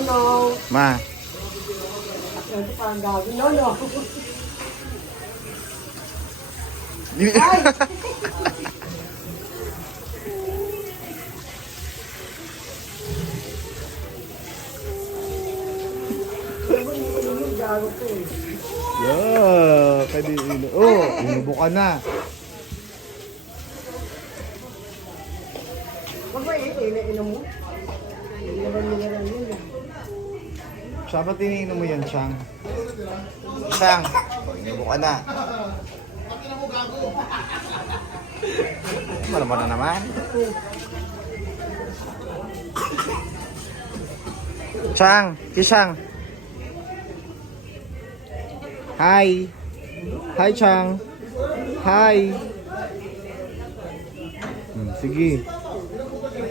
No. Ma. Ito parang gabi. No. Yeah, pwede ino. Oh, inubo ka na. Wag mo inom mo. Mineral yun. Siya ba tiniinom mo yan, Chang? Chang, oh, inubo ka na. Malamang na naman. Chang, Kishang. Hi. Hi, Chang. Hi. Sige.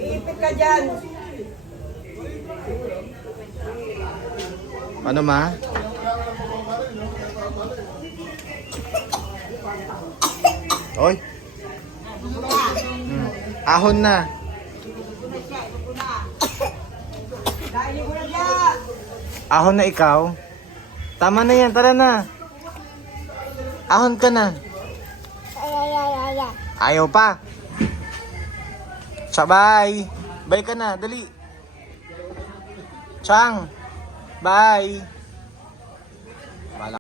Ipit ka dyan. Ano, ma? Oy. Ahon na. Ahon na ikaw. Tama na yan, tara na. Ahon ka na. Ayaw pa. Bye. Bye ka na, dali. Chang. Bye.